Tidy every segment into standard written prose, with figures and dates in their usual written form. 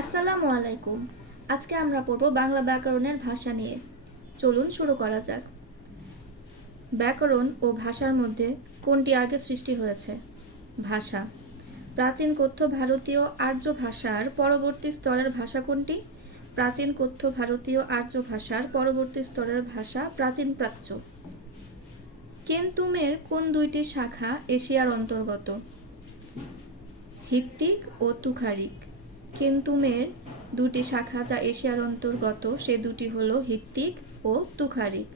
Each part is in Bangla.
আসসালামু আলাইকুম। আজকে আমরা পড়ব বাংলা ব্যাকরণের ভাষা নিয়ে। চলুন শুরু করা যাক। ব্যাকরণ ও ভাষার মধ্যে কোনটি আগে সৃষ্টি হয়েছে? ভাষা। প্রাচীন কথ্য ভারতীয় আর্য ভাষার পরবর্তী স্তরের ভাষা কোনটি? প্রাচীন কথ্য ভারতীয় আর্য ভাষার পরবর্তী স্তরের ভাষা প্রাচীন প্রাচ্য। কেন্তুমের কোন দুইটি শাখা এশিয়ার অন্তর্গত? হিত্তিক ও তুখারিক। কেন্তুমের দুটি শাখা যা এশিয়ার অন্তর্গত সে দুটি হল হিত্তিক ও তুখারিক।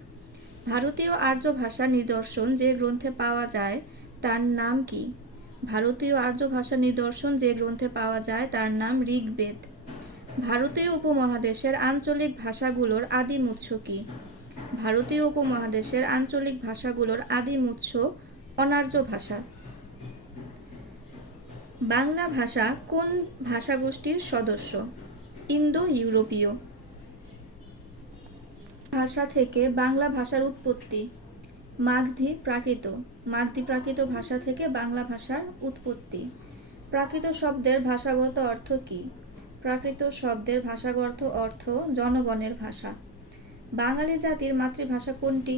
ভারতীয় আর্য ভাষার নিদর্শন যে গ্রন্থে পাওয়া যায় তার নাম কি? ভারতীয় আর্য ভাষার নিদর্শন যে গ্রন্থে পাওয়া যায় তার নাম ঋগ্বেদ। ভারতীয় উপমহাদেশের আঞ্চলিক ভাষাগুলোর আদিম উৎস কি? ভারতীয় উপমহাদেশের আঞ্চলিক ভাষাগুলোর আদিম উৎস অনার্য ভাষা। বাংলা ভাষা কোন ভাষাগোষ্ঠীর সদস্য? ইন্দো ইউরোপীয়। ভাষা থেকে বাংলা ভাষার উৎপত্তি। মাগধী প্রাকৃত। মাগধী প্রাকৃত ভাষা থেকে বাংলা ভাষার উৎপত্তি। প্রাকৃত শব্দের ভাষাগত অর্থ কি? প্রাকৃত শব্দের ভাষাগত অর্থ জনগণের ভাষা। বাঙালি জাতির মাতৃভাষা কোনটি?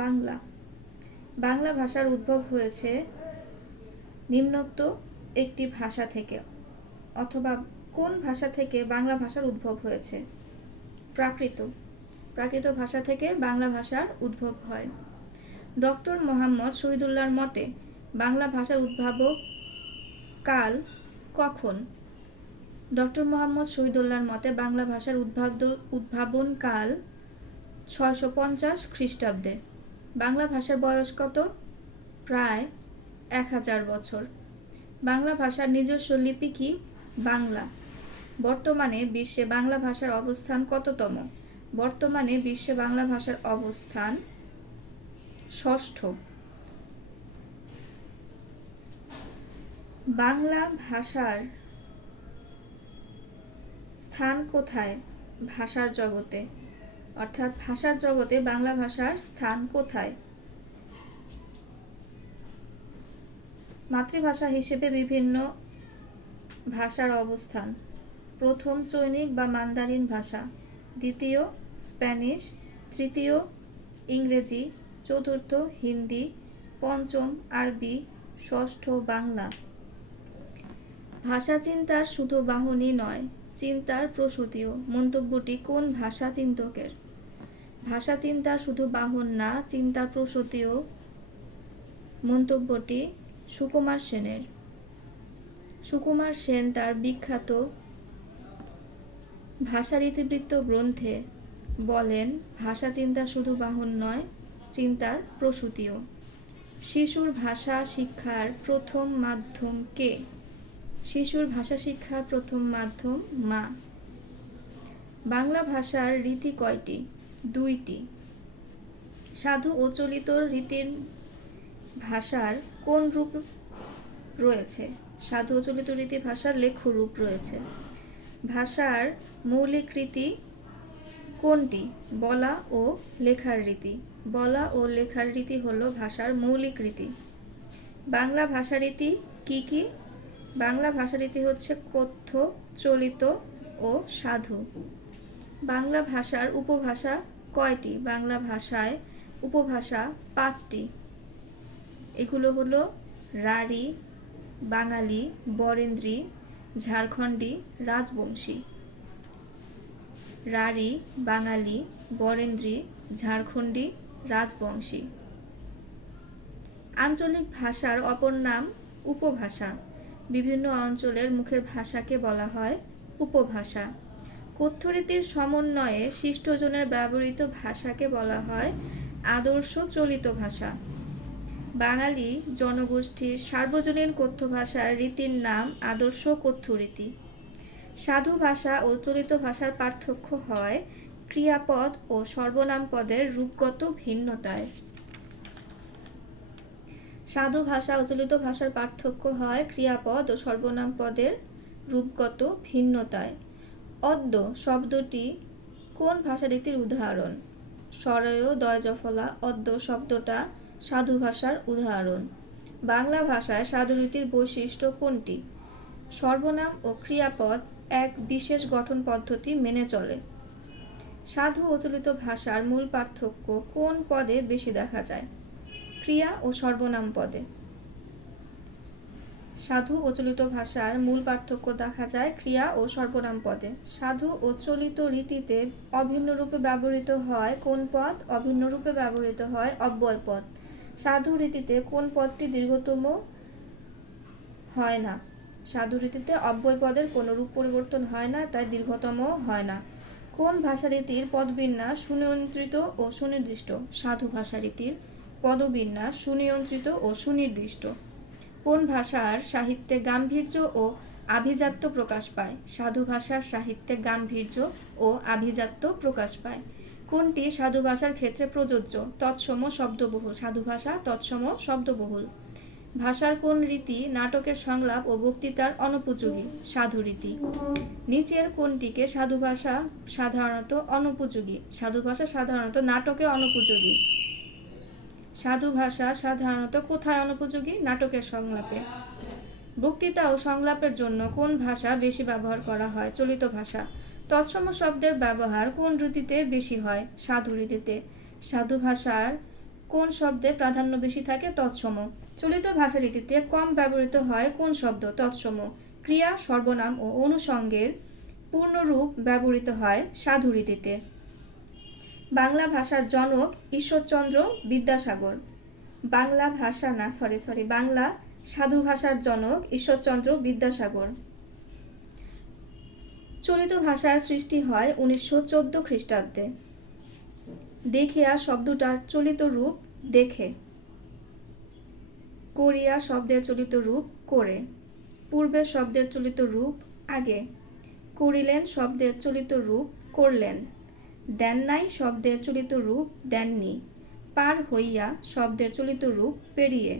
বাংলা। বাংলা ভাষার উদ্ভব হয়েছে নিম্নোক্ত একটি ভাষা থেকে, অথবা কোন ভাষা থেকে বাংলা ভাষার উদ্ভব হয়েছে? প্রাকৃত। প্রাকৃত ভাষা থেকে বাংলা ভাষার উদ্ভব হয়। ডক্টর মোহাম্মদ শহীদুল্লাহর মতে বাংলা ভাষার উদ্ভাবক কাল কখন? ডক্টর মোহাম্মদ শহীদুল্লাহর মতে বাংলা ভাষার উদ্ভাবন কাল 650 খ্রিস্টাব্দে। বাংলা ভাষার বয়স কত? প্রায় 1000 বছর। বাংলা ভাষার নিজস্ব লিপি কি? বাংলা। বর্তমানে বিশ্বে বাংলা ভাষার অবস্থান কততম? বর্তমানে বিশ্বে বাংলা ভাষার অবস্থান ষষ্ঠ। বাংলা ভাষার স্থান কোথায় ভাষার জগতে? অর্থাৎ ভাষার জগতে বাংলা ভাষার স্থান কোথায়? মাতৃভাষা হিসেবে বিভিন্ন ভাষার অবস্থান: প্রথম চৈনিক বা মান্দারিন ভাষা, দ্বিতীয় স্প্যানিশ, তৃতীয় ইংরেজি, চতুর্থ হিন্দি, পঞ্চম আরবি, ষষ্ঠ বাংলা। ভাষা চিন্তার শুধু বাহনই নয়, চিন্তার প্রসূতিও। মন্তব্যটি কোন ভাষা চিন্তকের? ভাষা চিন্তার শুধু বাহন না, চিন্তার প্রসূতিও। মন্তব্যটি সুকুমার সেনের। সুকুমার সেন তার বিখ্যাত ভাষার ইতিবৃত্ত গ্রন্থে বলেন, ভাষা চিন্তা শুধু বাহন নয়, চিন্তার প্রসূতিও। শিশুর ভাষা শিক্ষার প্রথম মাধ্যম কে? শিশুর ভাষা শিক্ষার প্রথম মাধ্যম মা। বাংলা ভাষার রীতি কয়টি? 2টি। সাধু ও চলিত রীতির ভাষার কোন রূপ রয়েছে? সাধু ও চলিত রীতি ভাষার লেখ্য রূপ রয়েছে। ভাষার মৌলিক রীতি কোনটি? বলা ও লেখার রীতি। বলা ও লেখার রীতি হল ভাষার মৌলিক রীতি। বাংলা ভাষারীতি কি কি? বাংলা ভাষারীতি হচ্ছে কথ্য, চলিত ও সাধু। বাংলা ভাষার উপভাষা কয়টি? বাংলা ভাষায় উপভাষা 5টি। এগুলো হলো রাঢ়ী, বাঙালি, বরেন্দ্রী, ঝাড়খণ্ডী, রাজবংশী। রাঢ়ী, বাঙালি, বরেন্দ্রী, ঝাড়খণ্ডী, রাজবংশী। আঞ্চলিক ভাষার অপর নাম উপভাষা। বিভিন্ন অঞ্চলের মুখের ভাষাকে বলা হয় উপভাষা। কথ্যরীতির সমন্বয়ে শিষ্টজনের ব্যবহৃত ভাষাকে বলা হয় আদর্শ চলিত ভাষা। বাঙালি জনগোষ্ঠীর সার্বজনীন কথ্য ভাষার রীতির নাম আদর্শ কথ্যরীতি। সাধু ভাষা ও চলিত ভাষার পার্থক্য হয় ক্রিয়াপদ ও সর্বনাম পদের রূপগত ভিন্নতায়। সাধু ভাষা ও চলিত ভাষার পার্থক্য হয় ক্রিয়াপদ ও সর্বনাম পদের রূপগত ভিন্নতায়। অদ্য শব্দটি কোন ভাষারীতির উদাহরণ? সরয় দয় জফলা অদ্য শব্দটা সাধু ভাষার উদাহরণ। বাংলা ভাষায় সাধুরীতির বৈশিষ্ট্য কোনটি? সর্বনাম ও ক্রিয়াপদ এক বিশেষ গঠন পদ্ধতি মেনে চলে। সাধু ও চলিত ভাষার মূল পার্থক্য কোন পদে বেশি দেখা যায়? ক্রিয়া ও সর্বনাম পদে। সাধু ও চলিত ভাষার মূল পার্থক্য দেখা যায় ক্রিয়া ও সর্বনাম পদে। সাধু ও চলিত রীতিতে অভিন্ন রূপে ব্যবহৃত হয় কোন পদ? অভিন্ন রূপে ব্যবহৃত হয় অব্যয় পদ। সাধু রীতিতে কোন পদটি দীর্ঘতম হয় না? সাধু রীতিতে অব্যয় পদের কোনো রূপ পরিবর্তন হয় না, তাই দীর্ঘতম হয় না। কোন ভাষারীতির পদবিন্যাস সুনিয়ন্ত্রিত ও সুনির্দিষ্ট? সাধু ভাষারীতির পদবিন্যাস সুনিয়ন্ত্রিত ও সুনির্দিষ্ট। কোন ভাষার সাহিত্যে গাম্ভীর্য ও আভিজাত্য প্রকাশ পায়? সাধু ভাষার সাহিত্যে গাম্ভীর্য ও আভিজাত্য প্রকাশ পায়। কোনটি সাধু ভাষার ক্ষেত্রে প্রযোজ্য? তৎসম শব্দবহুল। সাধু ভাষা তৎসম শব্দবহুল। ভাষার কোন রীতি নাটকের সংলাপ ও বক্তৃতার অনুপযোগী? সাধু রীতি। নিচের কোনটিকে সাধু ভাষা সাধারণত অনুপযোগী? সাধু ভাষা সাধারণত নাটকে অনুপযোগী। সাধু ভাষা সাধারণত কোথায় অনুপযোগী? নাটকের সংলাপে। বক্তৃতা ও সংলাপের জন্য কোন ভাষা বেশি ব্যবহার করা হয়? চলিত ভাষা। তৎসম শব্দের ব্যবহার কোন রীতিতে বেশি হয়? সাধু রীতিতে। সাধু ভাষার কোন শব্দে প্রাধান্য বেশি থাকে? তৎসম। চলিত ভাষা রীতিতে কম ব্যবহৃত হয় কোন শব্দ? তৎসম। ক্রিয়া, সর্বনাম ও অনুষঙ্গের পূর্ণরূপ ব্যবহৃত হয় সাধু রীতিতে। বাংলা ভাষার জনক ঈশ্বরচন্দ্র বিদ্যাসাগর। বাংলা সাধু ভাষার জনক ঈশ্বরচন্দ্র বিদ্যাসাগর। চলিত ভাষার সৃষ্টি হয় 1914 খ্রিস্টাব্দে। দেখিয়া শব্দটার চলিত রূপ দেখে। করিয়া শব্দের চলিত রূপ করে। পূর্বের শব্দের চলিত রূপ আগে। করিলেন শব্দের চলিত রূপ করলেন। দেন নাই শব্দের চলিত রূপ দেননি। পার হইয়া শব্দের চলিত রূপ পেরিয়ে।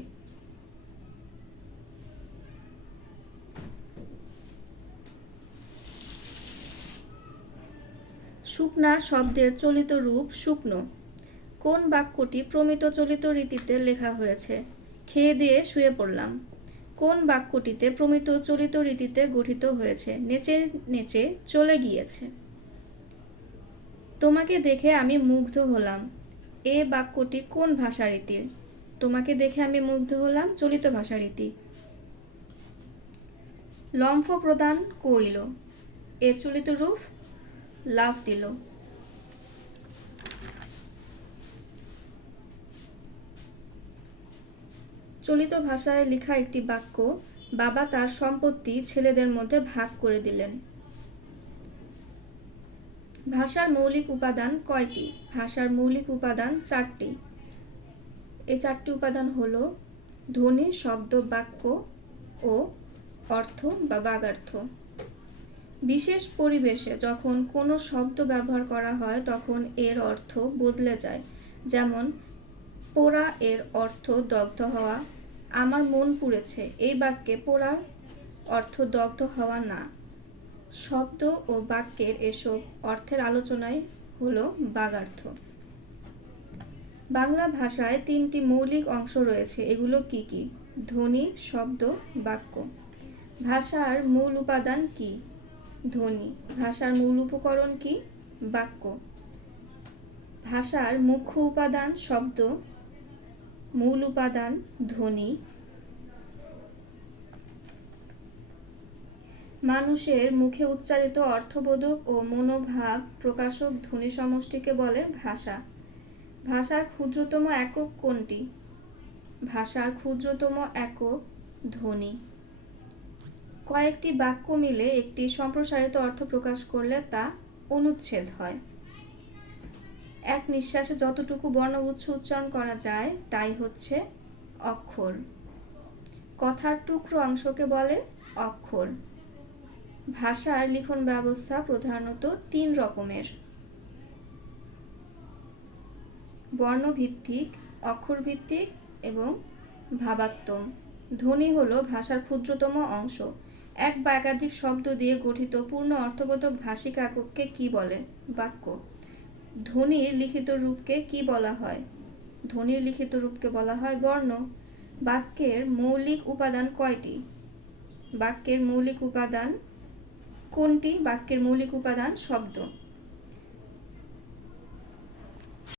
শুকনা শব্দের চলিত রূপ শুকনো। কোন বাক্যটি প্রমিত চলিত রীতিতে লেখা হয়েছে? খেয়ে দিয়ে শুয়ে পড়লাম। কোন বাক্যটিতে প্রমিত চলিত রীতিতে গঠিত হয়েছে? নেচে নেচে চলে গিয়েছে। তোমাকে দেখে আমি মুগ্ধ হলাম। এ বাক্যটি কোন ভাষারীতির? তোমাকে দেখে আমি মুগ্ধ হলাম চলিত ভাষারীতি। লম্ফ প্রদান করিল। এর চলিত রূপ লাফ দিল। চলিত ভাষায় লেখা একটি বাক্য, বাবা তার সম্পত্তি ছেলেদের মধ্যে ভাগ করে দিলেন। ভাষার মৌলিক উপাদান কয়টি? ভাষার মৌলিক উপাদান 4টি। এই 4টি উপাদান হল ধ্বনি, শব্দ, বাক্য ও অর্থ বা বাগার্থ। বিশেষ পরিবেশে যখন কোনো শব্দ ব্যবহার করা হয় তখন এর অর্থ বদলে যায়। যেমন পোড়া এর অর্থ দগ্ধ হওয়া। আমার মন পুড়েছে এই বাক্যে পোড়া অর্থ দগ্ধ হওয়া না। শব্দ ও বাক্যের এসব অর্থের আলোচনাই হলো বাগার্থ। বাংলা ভাষায় 3টি মৌলিক অংশ রয়েছে, এগুলো কি কি? ধ্বনি, শব্দ, বাক্য। ভাষার মূল উপাদান কি? ধ্বনি। ভাষার মূল উপকরণ কি? বাক্য। ভাষার মুখ্য উপাদান শব্দ, মূল উপাদান ধ্বনি। মানুষের মুখে উচ্চারিত অর্থবোধক ও মনোভাব প্রকাশক ধ্বনি সমষ্টিকে বলে ভাষা। ভাষার ক্ষুদ্রতম একক কোনটি? ভাষার ক্ষুদ্রতম একক ধ্বনি। কয়েকটি বাক্য মিলে একটি সম্প্রসারিত অর্থ প্রকাশ করলে তা অনুচ্ছেদ হয়। এক নিঃশ্বাসে যতটুকু বর্ণগুচ্ছ উচ্চারণ করা যায় তাই হচ্ছে অক্ষর। কথার টুকরো অংশকে বলে অক্ষর। ভাষার লিখন ব্যবস্থা প্রধানত 3 রকমের: বর্ণভিত্তিক, অক্ষরভিত্তিক এবং ভাবাত্মক। ধ্বনি হলো ভাষার ক্ষুদ্রতম অংশ। এক বা একাধিক শব্দ দিয়ে গঠিত পূর্ণ অর্থবোধক ভাষিক একককে কি বলে? বাক্য। ধ্বনির লিখিত রূপকে কি বলা হয়? ধ্বনির লিখিত রূপকে বলা হয় বর্ণ। বাক্যের মৌলিক উপাদান কয়টি? বাক্যের মৌলিক উপাদান কোনটি? বাক্যের মৌলিক উপাদান শব্দ।